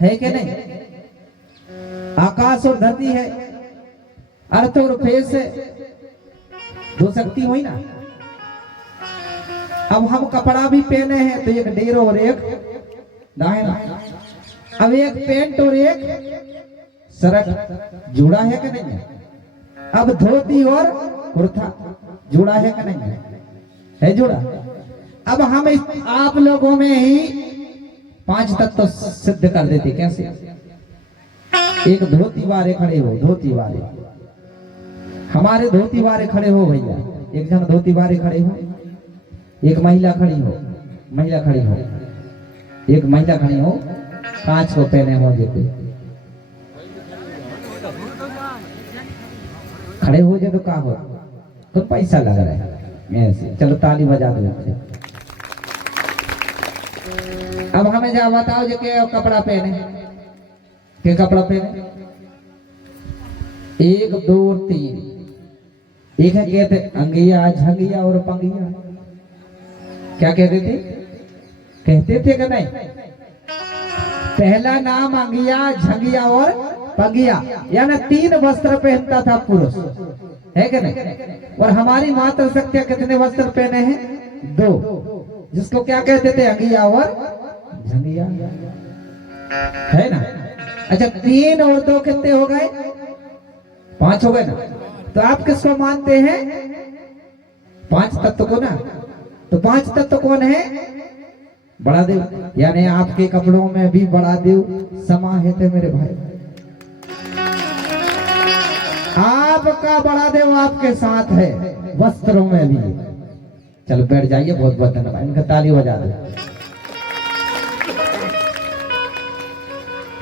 है कि नहीं? आकाश और धरती है, अर्थ और फेस है, दो शक्ति हुई ना। अब हम कपड़ा भी पहने हैं तो एक डेरो और एक दाहिना। अब एक पेंट और एक शर्ट जुड़ा है कि नहीं? अब धोती और कुर्ता जुड़ा है कि नहीं? है जुड़ा। अब हम आप लोगों में ही 5 तत्व सिद्ध कर देते। कैसे? एक धोती वाले खड़े हो, धोती वाले हमारे धोती वाले खड़े हो भैया, एक जन धोती वाले खड़े हो, एक महिला खड़ी हो, महिला खड़ी हो, एक महिला खड़ी हो, कांच को पहने हो देते खड़े हो जाए तो क्या हो? तो पैसा लग रहा है ऐसे। चलो ताली बजा दो। अब हमें जा बताओ जो के कपड़ा पहने, के कपड़ा पहने 1 2 3। एक है कहते अंगिया झंगिया और पंगिया। क्या कहते थे? कहते थे कि नहीं? पहला नाम अंगिया झंगिया और पंगिया, यानी 3 वस्त्र पहनता था पुरुष, है कि नहीं? और हमारी मातृ शक्तियां कितने वस्त्र पहने हैं? 2, जिसको क्या कहते थे? अंगिया और झंगिया, है ना? अच्छा 3 और 2 कितने हो गए? 5 हो गए ना। तो आप किसको मानते हैं? 5 तत्व को ना। तो 5 तत्व कौन है? बड़ा देव, यानी आपके कपड़ों में भी बड़ा देव समाहित है मेरे भाई। आपका बड़ा देव आपके साथ है, वस्त्रों में भी। चलो बैठ जाइए, बहुत बहुत धन्यवाद। इनका ताली बजा दो।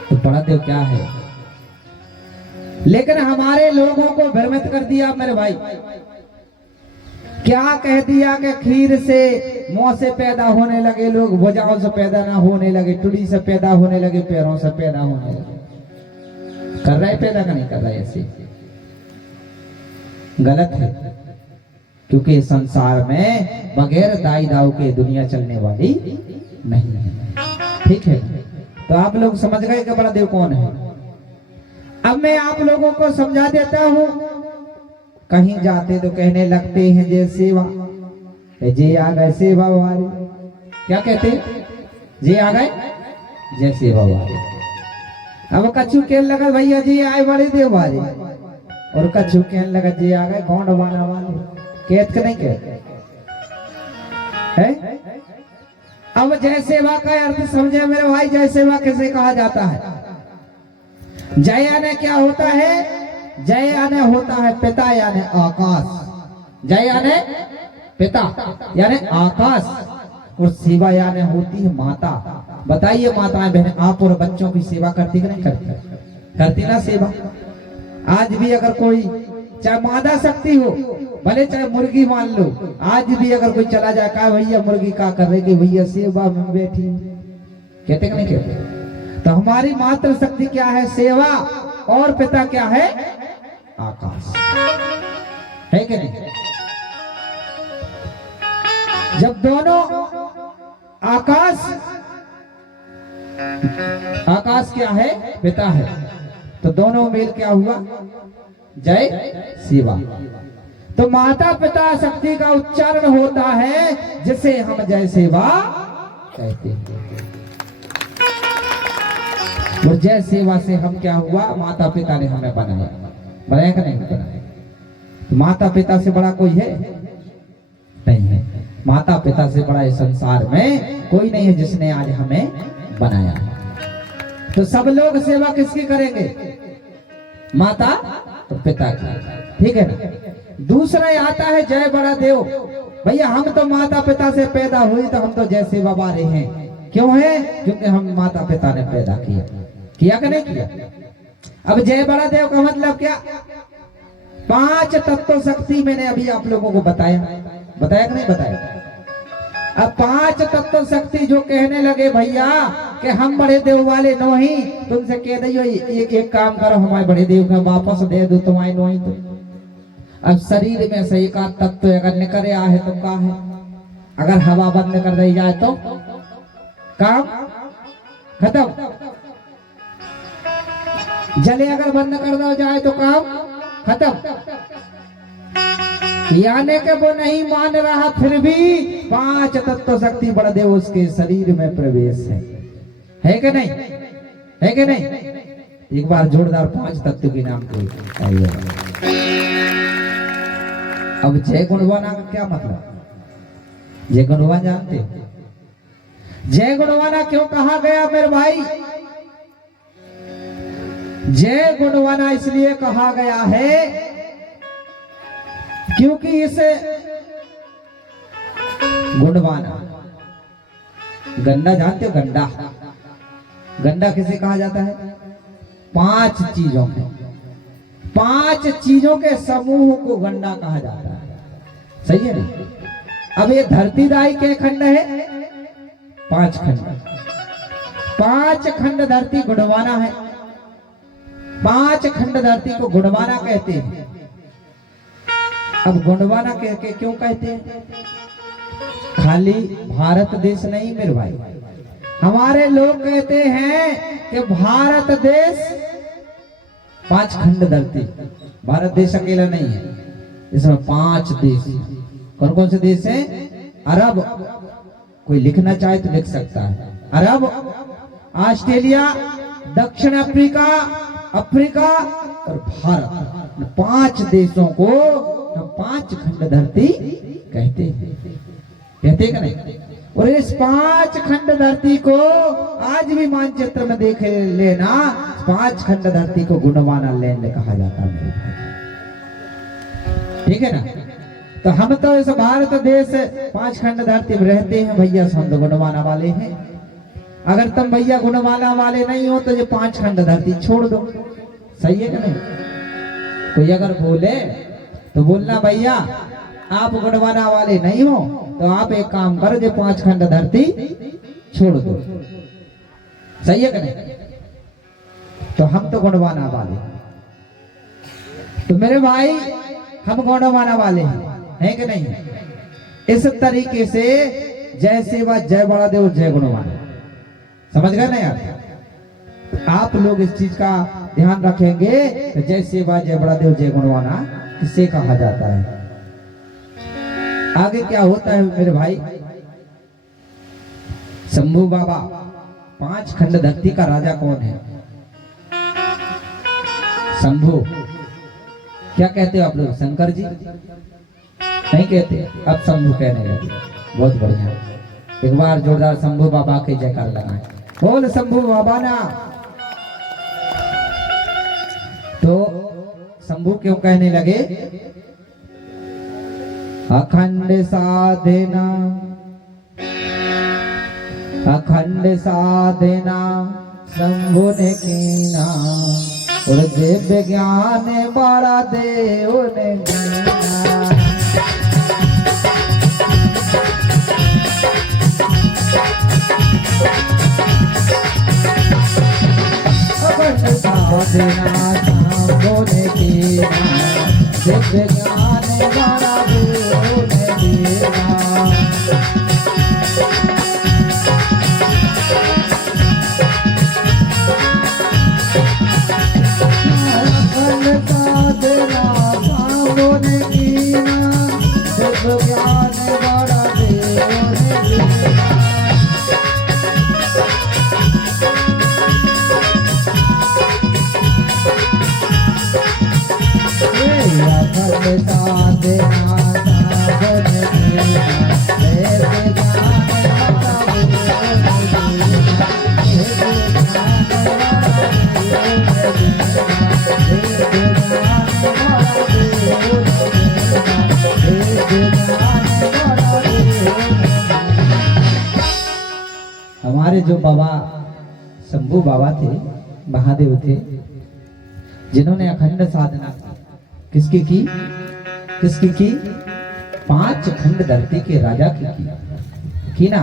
तो बड़ा देव क्या है? लेकिन हमारे लोगों को भ्रमित कर दिया मेरे भाई। क्या कह दिया कि खीर से मुंह से पैदा होने लगे लोग, भुजाओं से पैदा ना होने लगे, टुड़ी से पैदा होने लगे, पैरों से पैदा होने लगे। कर रहे पैदा का नहीं कर रहे? ऐसे गलत है, क्योंकि संसार में बगैर दाई दाऊ के दुनिया चलने वाली नहीं है। ठीक है, तो आप लोग समझ गए कि बड़ा देव कौन है। अब मैं आप लोगों को समझा देता हूं। कहीं जाते तो कहने लगते हैं जय सेवा, जे आ गए सेवा वाले। क्या कहते हैं? जे आ गए जय सेवा वाले। अब कछु कहने लगा भैया जी आए बड़े देव वाले, और कछु कहने लगा जे आ गए गौंड बाना वाले। कहत के नहीं कहते है? अब जय सेवा का अर्थ समझे मेरे भाई। जय सेवा कैसे कहा जाता है? जय यानी क्या होता है? जय यानी होता है पिता, यानी आकाश। जय यानी पिता यानी आकाश, और सेवा यानी होती है माता। बताइए माताएं बहनें, आप और बच्चों की सेवा करती कि नहीं करती? करती ना सेवा। आज भी अगर कोई, चाहे मादा शक्ति हो, भले चाहे मुर्गी मान लो, आज भी अगर कोई चला जाए, कहा भैया मुर्गी क्या कर रही? भैया सेवा में बैठी। कहते कि नहीं कहते? तो हमारी मातृ शक्ति क्या है? सेवा। और पिता क्या है? आकाश, है कि नहीं? जब दोनों आकाश, आकाश क्या है? पिता है। तो दोनों मेल क्या हुआ? जय सेवा। तो माता पिता शक्ति का उच्चारण होता है जिसे हम जय सेवा कहते हैं। और जय सेवा से हम क्या हुआ? माता पिता ने हमें बनाया। बनाया कि नहीं बनाया? तो माता पिता से बड़ा कोई है? नहीं है। माता पिता से बड़ा इस संसार में कोई नहीं है जिसने आज हमें बनाया। तो सब लोग सेवा किसकी करेंगे? माता तो पिता की। ठीक है ना? दूसरा आता है जय बड़ा देव। भैया हम तो माता पिता से पैदा हुई, तो हम तो जय सेवा वाले हैं। क्यों है? क्योंकि हम माता पिता ने पैदा किया। किया कि नहीं किया? अब जय बड़ा देव का मतलब क्या? 5 तत्व शक्ति मैंने अभी आप लोगों को बताया। बताया कि नहीं बताया? अब 5 तत्व शक्ति जो कहने लगे भैया कि हम बड़े देव वाले नो ही, तुमसे कह दियो एक काम करो, हमारे बड़े देव का वापस दे दो तुम्हारे नो ही। तो अब शरीर में से एक तत्व अगर निकल आया है तो क्या है? अगर हवा बंद कर दी जाए तो काम खत्म। जले अगर बंद कर दो जाए तो काम खत्म। यानी कि वो नहीं मान रहा, फिर भी 5 तत्व शक्ति बड़देव उसके शरीर में प्रवेश है कि नहीं? है कि नहीं? एक बार जोरदार 5 तत्व के नाम को आइए। अब जय गुणवाना का क्या मतलब? जय गुणवान जानते हो? जय गुणवाना क्यों कहा गया मेरे भाई? जय गुणवाना इसलिए कहा गया है क्योंकि इसे गुणवाना, गंडा जानते हो? गंडा, गंडा किसे कहा जाता है? 5 चीजों में, 5 चीजों के समूह को गंडा कहा जाता है। सही है ना? अब ये धरती दाई के खंड है, 5 खंड, 5 खंड धरती गुणवाना है। 5 खंड धरती को गुणवाना कहते हैं। अब गुणवाना कह के क्यों कहते हैं? खाली भारत देश नहीं मेरे भाई, हमारे लोग कहते हैं कि भारत देश 5 खंड धरती, भारत देश अकेला नहीं है, इसमें 5 देश। कौन कौन से देश हैं? अरब, कोई लिखना चाहे तो लिख सकता है, अरब, ऑस्ट्रेलिया, दक्षिण अफ्रीका, अफ्रीका और भारत। 5 देशों को हम 5 खंड धरती कहते हैं, कहते कि नहीं? और इस 5 खंड धरती को आज भी मानचित्र में देख लेना, 5 खंड धरती को गुणवाना लैंड कहा जाता है। ठीक है ना? तो हम तो इस भारत देश 5 खंड धरती में रहते हैं भैया, हम तो गुणवाना वाले हैं। अगर तुम भैया गुणवाना वाले नहीं हो तो ये 5 खंड धरती छोड़ दो। सही है कि नहीं? कोई अगर बोले तो बोलना भैया आप गुणवाना वाले नहीं हो तो आप एक काम करो, जो 5 खंड धरती छोड़ दो। सही है कि नहीं? तो हम तो गुणवाना वाले, तो मेरे भाई हम गुणवाना वाले हैं कि नहीं? इस तरीके से जय सेवा, जय बड़ा देव, जय गुणवाना, समझ गए ना यार? आप लोग इस चीज का ध्यान रखेंगे तो जय सेवा, जय बड़ा देव, जय गुणवाना किसे कहा जाता है। आगे क्या होता है मेरे भाई? शंभू बाबा 5 खंड धरती का राजा कौन है? शंभू। क्या कहते हो आप लोग? शंकर जी नहीं कहते, अब शंभू कहने लगे। बहुत बढ़िया, एक बार जोरदार शंभू बाबा के जयकार लगाएं। बोल शंभू बाबा ना। तो शंभू क्यों कहने लगे? अखंड साधना, अखंड साधना शंभु ने कीना, और दिव्य ज्ञान बड़ा देव ने कीना। अखंड साधना शंभु ने कीना, दिव्य ज्ञान बड़ा देव ने कीना। हमारे जो बाबा शंभू बाबा थे, महादेव थे, जिन्होंने अखंड साधना किसकी की? किसकी की? 5 खंड धरती के राजा की ना।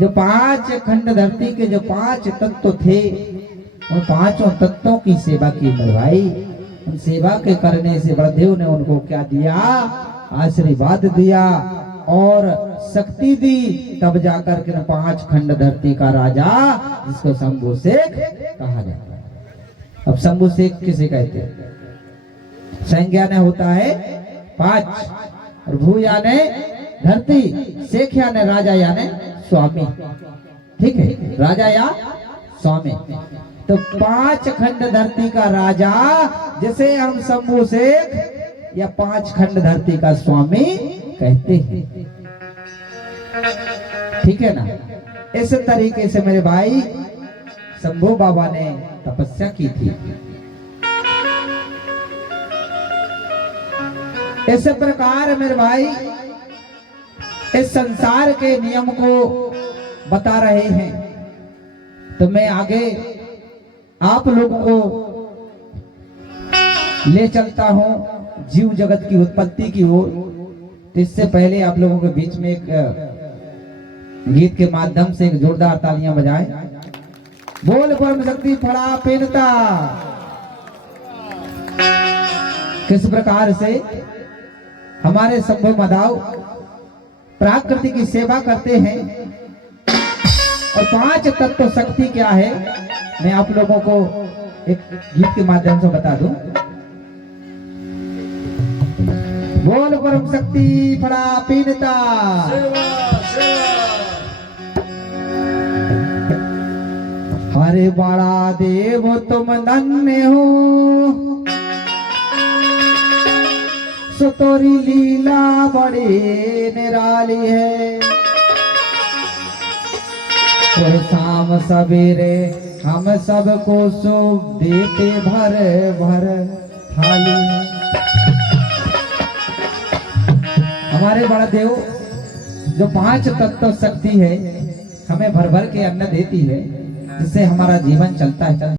जो 5 खंड धरती के जो 5 तत्व थे, उन 5 तत्वों की सेवा की मेरे भाई। उन सेवा के करने से बड़देव ने उनको क्या दिया? आशीर्वाद दिया और शक्ति दी, तब जाकर के 5 खंड धरती का राजा, जिसको शंभू शेख कहा जाता है। अब शंभु शेख किसे कहते हैं? संज्ञा यानी होता है 5 और भू यानी धरती, शेख यानी राजा यानी स्वामी। ठीक है, राजा या स्वामी। तो 5 खंड धरती का राजा जिसे हम शंभु शेख या 5 खंड धरती का स्वामी कहते हैं। ठीक है ना? इस तरीके से मेरे भाई शंभु बाबा ने तपस्या की थी। इस प्रकार मेरे भाई इस संसार के नियम को बता रहे हैं। तो मैं आगे आप लोगों को ले चलता हूं जीव जगत की उत्पत्ति की ओर। तो इससे पहले आप लोगों के बीच में एक गीत के माध्यम से एक जोरदार तालियां बजाएं। बोल परम शक्ति फड़ा पेनता। किस प्रकार से हमारे शंभु माधव प्रकृति की सेवा करते हैं और 5 तत्व शक्ति क्या है, मैं आप लोगों को एक गीत के माध्यम से बता दूं। बोल परम शक्ति फड़ा पीनता। हरे बड़ा देव तुम धन्य हो, सो तोरी लीला बड़ी निराली है। और शाम सवेरे हम सबको शुभ देते भर भर थाली। हमारे बड़ा देव जो 5 तत्व शक्ति है हमें भर भर के अन्न देती है, जिससे हमारा जीवन चलता है।